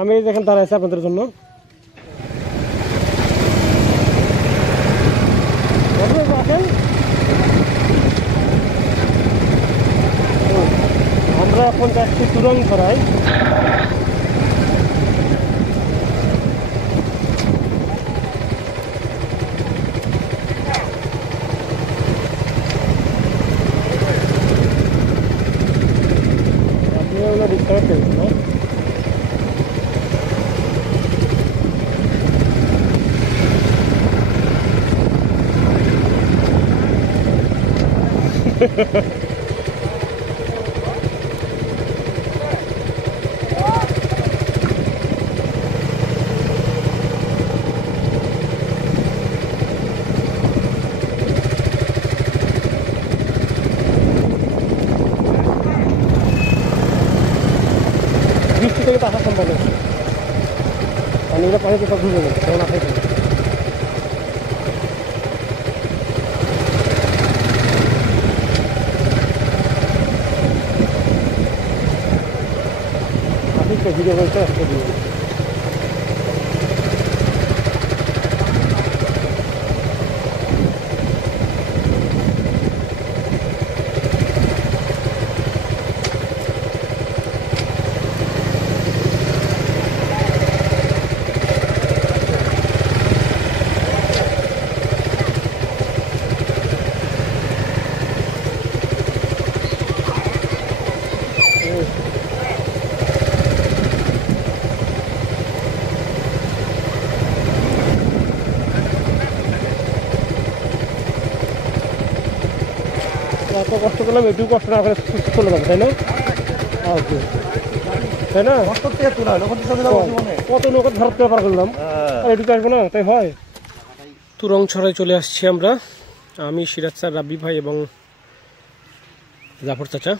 আমি যেখানে দাঁড়াইছি আপনাদের জন্য আমরা এখন যাচ্ছি তুরংছড়ায়। বৃষ্টি থেকে তো আসা সম্ভব নয়, পানিগুলো পানিতে সব ডুবে গেছে, তখন আসাই করবে। ভিডিও করতে আসতে দিয়ে এত কষ্ট করলাম, একটু কষ্ট না করে চলে যাবো, তাই না? তাই না? কত নৌকা ভারত ব্যাপার করলাম, আর একটু আসবো না, তাই হয়। তুরংছড়ায় চলে আসছি আমরা, আমি সিরাজ স্যার, রাব্বি ভাই এবং জাফর চাচা।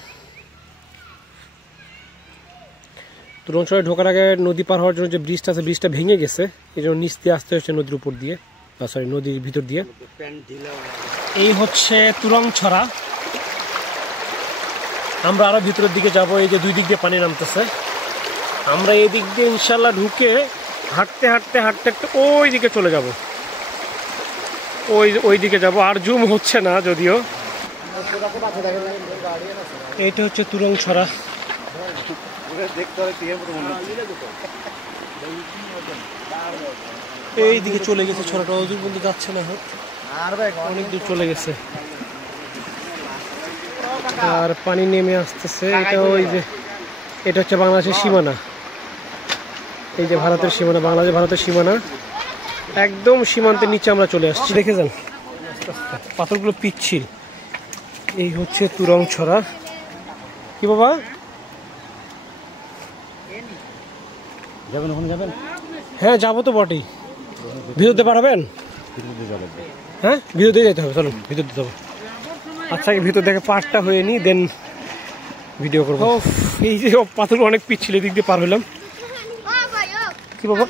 তুরংছড়ায় ঢোকার আগে নদী পার হওয়ার জন্য যে ব্রিজটা আছে, ব্রিজটা ভেঙে গেছে, এই জন্য নিচ দিয়ে আসতে হচ্ছে নদীর উপর দিয়ে, সরি নদীর ভিতর দিয়ে। এই হচ্ছে তুরংছড়া। আমরা আরো ভিতরের দিকে যাব, এই যে দুই দিক দিয়ে পানি নামতেছে। আমরা এই দিক দিয়ে ইনশাল্লাহ ঢুকে হাঁটতে হাঁটতে হাঁটতে হাঁটতে ওই দিকে চলে যাব, ওই দিকে যাব। আর জুম হচ্ছে না যদিও। এইটা হচ্ছে তুরংছড়া। এই দিকে চলে গেছে ছড়াটা, অদূর পর্যন্ত যাচ্ছে না, অনেক দূর চলে গেছে। আর পানি নেমে আসতেছে। এটা ওই যে এটা হচ্ছে বাংলাদেশের সীমানা, এই যে ভারতের সীমানা, বাংলাদেশ ভারতের সীমানা, একদম সীমান্তের নিচে আমরা চলে আসছি। দেখে যান পাথরগুলো পিচ্ছিল। এই হচ্ছে তুরংছড়া। কি বাবা যাবেন, ওখানে যাবেন? হ্যাঁ যাবো তো বটেই। ভিতর দিয়ে পাঠাবেন? হ্যাঁ ভিতর দিয়ে যেতে হবে, চলুন ভিতর দিয়ে যাবো। আচ্ছা ভিতর থেকে পারটা হয়ে নি, দেন ভিডিও করবো। এই যে পাথর অনেক পিচ্ছিল, এদিক দিয়ে পার হইলাম। কি বাবা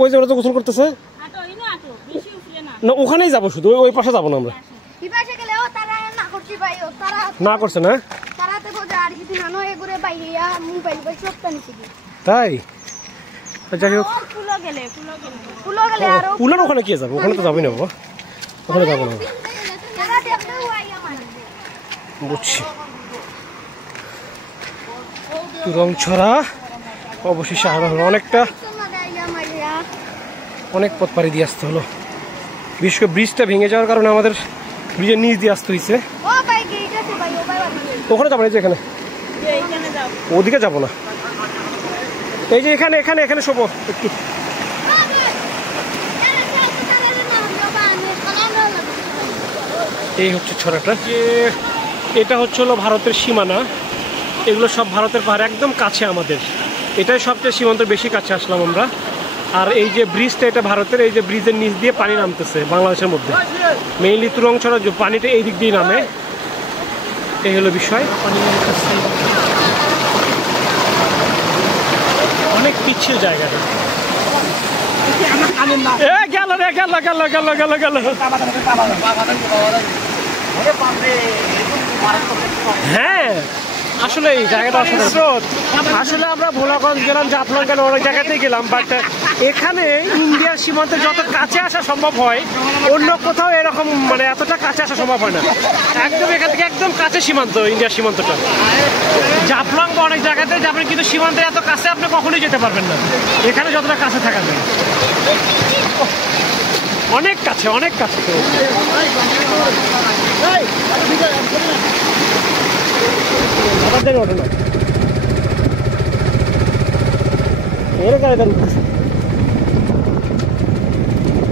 ওই যে ওরা তো গোসল করতেছে না, ওখানেই যাবো, শুধু ওই পাশে যাবো না আমরা। না করছে না তাই? যাই হোক, পুলার ওখানে কে যাবো? ওখানে তো যাবোই না বাবা, ওখানে যাবো না। বুঝছি। তুরংছড়া অবশেষে আরো হলো, অনেক পথ পাড়ি দিয়ে আসতে হলো। বিশেষ করে ব্রিজটা ভেঙে যাওয়ার কারণে আমাদের ব্রিজের নিচ দিয়ে আসতে হয়েছে। ওখানে যাবো না, এই যে এখানে, ওদিকে যাবো না, এই যে এখানে এখানে এখানে শোবো একটু। এই হচ্ছে ছড়াটা, যে এটা হচ্ছে হলো ভারতের সীমানা। এগুলো সব ভারতের পাহাড়, একদম কাছে আমাদের। এটাই সবচেয়ে সীমান্তের বেশি কাছে আসলাম আমরা। আর এই যে ব্রিজটা, এটা ভারতের, এই যে ব্রিজের নিচ দিয়ে পানি নামতেছে বাংলাদেশের মধ্যে। মেইনলি তুরংছড়া যে পানিটা এই দিক দিয়ে নামে, এই হলো বিষয়। অনেক পিছিয়ে জায়গাটা। গেল রে, গেল গেল গেল গেল গেল। হ্যাঁ আসলে এই জায়গাটা আসলে আমরা ভোলাগঞ্জ গেলাম, জাফলং গেলাম, অনেক জায়গাতেই গেলাম, বাট এখানে ইন্ডিয়ার সীমান্তে যত কাছে আসা সম্ভব হয় অন্য কোথাও এরকম মানে এতটা কাছে আসা সম্ভব হয় না। একদম এখান থেকে একদম কাছে সীমান্ত, ইন্ডিয়ার সীমান্তটা। জাফলং বা অনেক জায়গাতে যাবেন কিন্তু সীমান্তের এত কাছে আপনি কখনোই যেতে পারবেন না, এখানে যতটা কাছে থাকা যায়। অনেক কাছে, অনেক কাছে। ঘটনা এর গাড়িটা উঠতেছে,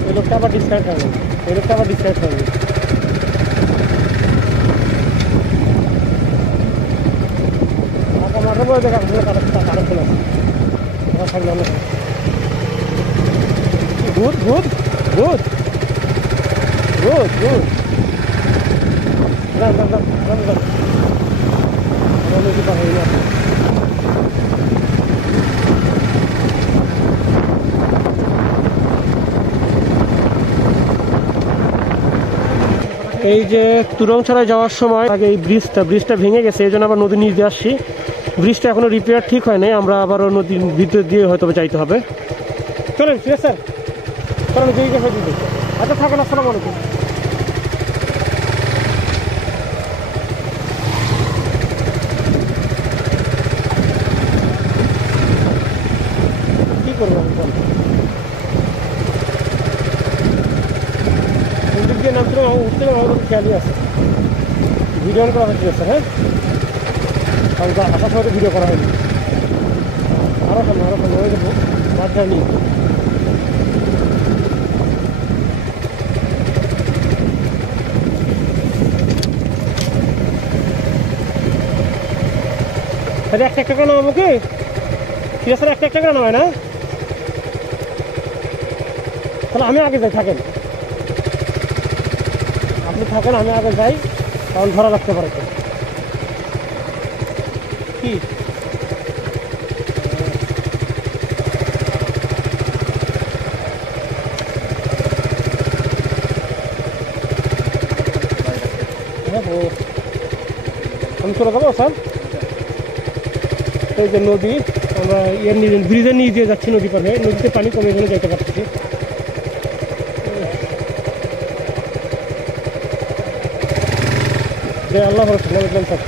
এই লোকটা আবার ডিসকাউন্ট হবে, এই লোকটা আবার ডিসকাউন্ট হবে। দেখা ভূত ভূত ভূত ভূত ভূত এই যে তুরংছড়ায় যাওয়ার সময় আগে এই ব্রিজটা ভেঙে গেছে, এই জন্য আবার নদীর নিচ দিয়ে আসছি। ব্রিজটা এখনো রিপেয়ার ঠিক হয় নাই, আমরা আবারও নদীর ভিতর দিয়ে হয়তো যাইতে হবে। চলেন, ঠিক আছে স্যার, চলেন দিয়ে গেছে দিদি। আচ্ছা থাকেন, আসসালামু আলাইকুম। কি করবো দিয়ে নামছিলাম, উঠতে আমাদের খেয়ালই আছে, ভিডিও অন করা হয়েছিল স্যার। হ্যাঁ আসার সময় ভিডিও করা হয়নি। আরও সামনে হয়ে যাবো, বাচ্চা নিয়ে স্যার একটা একটা করে নামাবো কি? ঠিক আছে স্যার, একটা একটা করে নামায় না? তাহলে আমি আগে যাই, থাকেন আপনি, থাকেন আমি আগে যাই, কারণ ধরা রাখতে পারে কি। আমি চলে যাবো স্যার। এই যে নদী, আমরা ব্রিজের নিচ দিয়ে যাচ্ছি, নদী পারে, নদীতে পানি কমে গেলে যেতে পারতেছি। যে আল্লাহ ভরসা দেখলাম স্যার।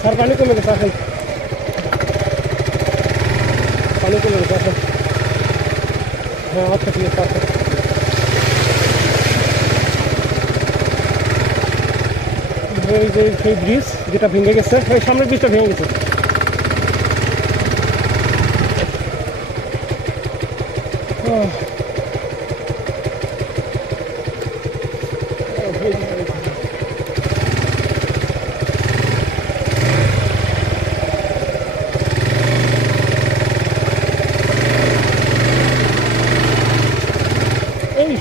স্যার পানি কমে গেছে, আসেন, পানি কমে গেছে, আসেন। হ্যাঁ আচ্ছা ঠিক আছে, আসেন। এই যে সেই ব্রিজ যেটা ভেঙে গেছে, ওই সামনের ব্রিজটা ভেঙে গেছে। এই